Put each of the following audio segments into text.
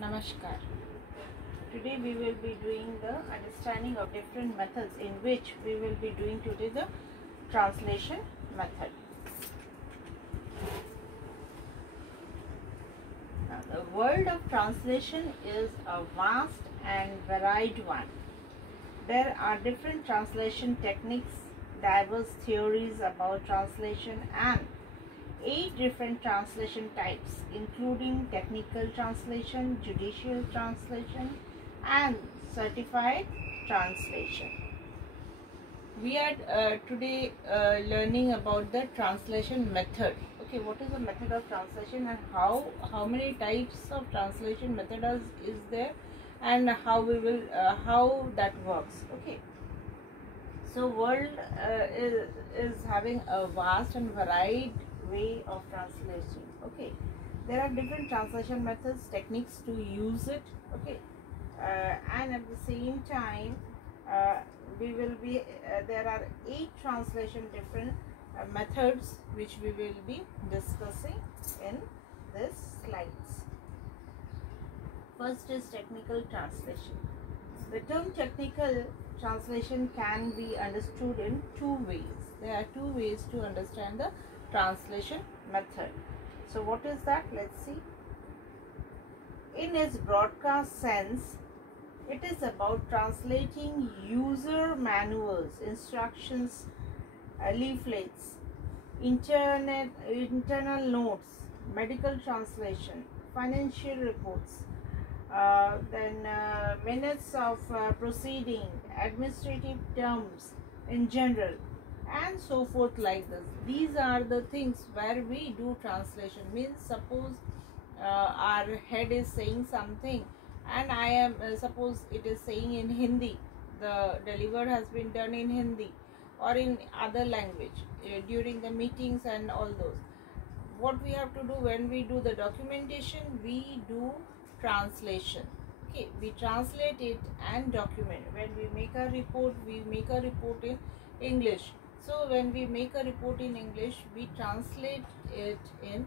Namaskar. Today we will be doing the understanding of different methods, in which we will be doing today the translation method. Now, the world of translation is a vast and varied one. There are different translation techniques, diverse theories about translation, and 8 different translation types, including technical translation, judicial translation, and certified translation. We are today learning about the translation method. Okay, what is the method of translation, and how many types of translation method is there, and how we will how that works. Okay, so world is having a vast and varied way of translation. Okay, there are different translation methods, techniques to use it. Okay, and at the same time we will be there are 8 translation different methods which we will be discussing in this slides. First is technical translation. The term technical translation can be understood in 2 ways. There are 2 ways to understand the translation method. So what is that? Let's see. In its broadcast sense, it is about translating user manuals, instructions, leaflets, internal notes, medical translation, financial reports, then minutes of proceeding, administrative terms in general, and so forth like this. These are the things where we do translation. Means suppose our head is saying something, and I am suppose it is saying in Hindi, the delivery has been done in Hindi or in other language during the meetings and all those. What we have to do when we do the documentation, we do translation. Okay, we translate it and document. When we make a report, we make a report in English. So when we make a report in English, we translate it in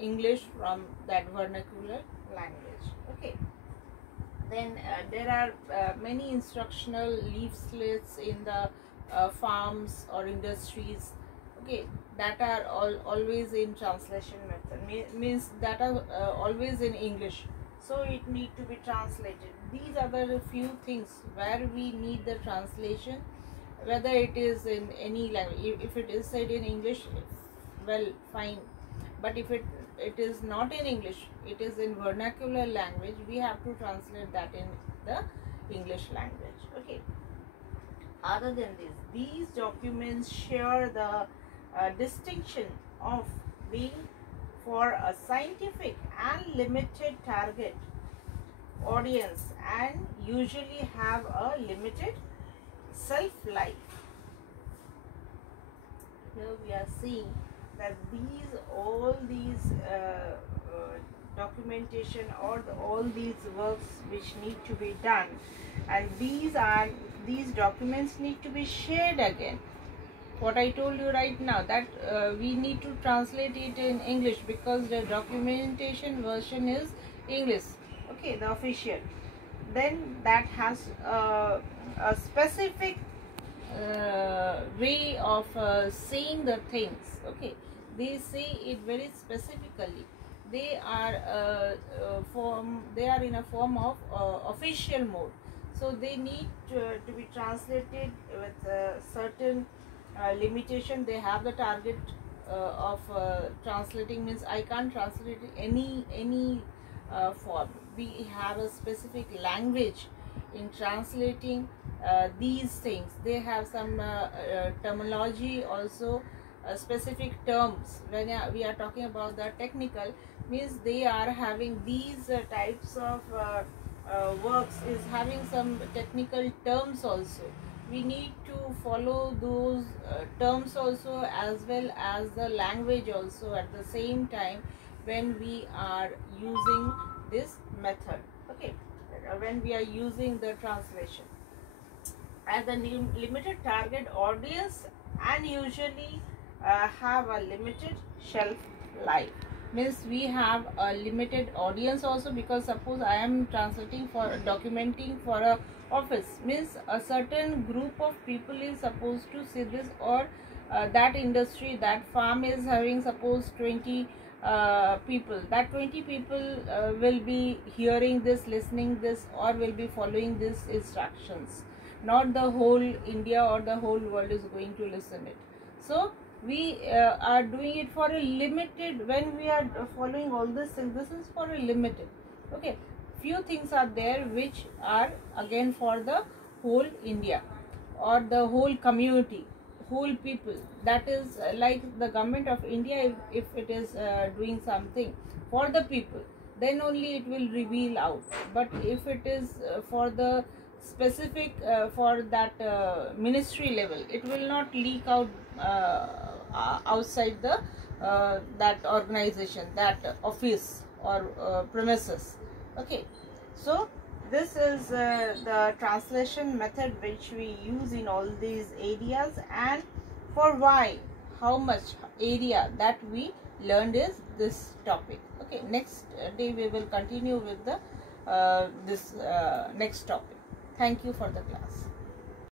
English from that vernacular language. Okay, then there are many instructional leaflets in the farms or industries. Okay, that are always in translation method, means that are always in English, so it need to be translated. These are the few things where we need the translation, whether it is in any language. If it is said in English, well, fine, but if it is not in English, it is in vernacular language, we have to translate that in the English language. Okay, other than this, these documents share the distinction of being for a scientific and limited target audience, and usually have a limited self-life. Here we are seeing that all these documentation, or all these works which need to be done, and these documents need to be shared again. What I told you right now, that we need to translate it in English, because the documentation version is English. Okay, the official. Then that has a specific way of saying the things. Okay, they say it very specifically. They are in a form of official mode, so they need to be translated with certain limitation. They have the target of translating, means I can't translate any form. We have a specific language in translating these things. They have some terminology also, specific terms. When we are talking about the technical, means they are having these types of works is having some technical terms also. We need to follow those terms also, as well as the language also at the same time when we are using this method. Okay, when we are using the translation as a limited target audience, and usually have a limited shelf life. means we have a limited audience also, because suppose I am translating for documenting for a office, means a certain group of people is supposed to see this, or that industry, that farm is having suppose 20 people, that 20 people will be hearing this, listening this, or will be following these instructions. Not the whole India or the whole world is going to listen it. So we are doing it for a limited, when we are following all these things, this is for a limited, okay. Few things are there which are again for the whole India or the whole community, whole people. That is like the government of India, if it is doing something for the people, then only it will reveal out. But if it is for the specific for that ministry level, it will not leak out outside the that organization, that office or premises, okay. So this is the translation method which we use in all these areas, and for why, how much area that we learned is this topic, okay. Next day we will continue with the this next topic. Thank you for the class.